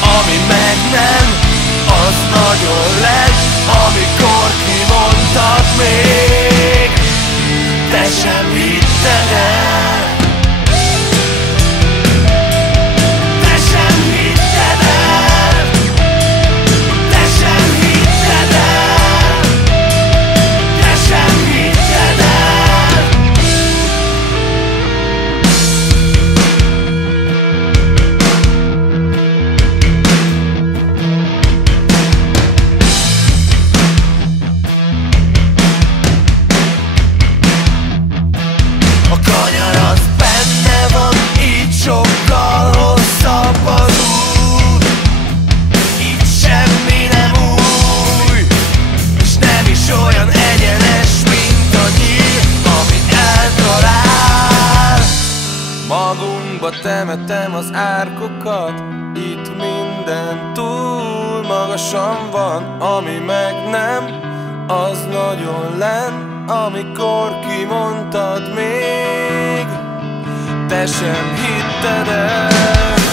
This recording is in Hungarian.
ami meg nem, az nagyon lett, amikor kimondtad még, te sem hitted el. Sokkal hosszabb az út, itt semmi nem új, és nem is olyan egyenes, mint a nyíl, amit eltalál. Magunkba temetem az árkokat, itt minden túl magasan van, ami meg nem, az nagyon lenn, amikor kimondtad még, te sem hitted el.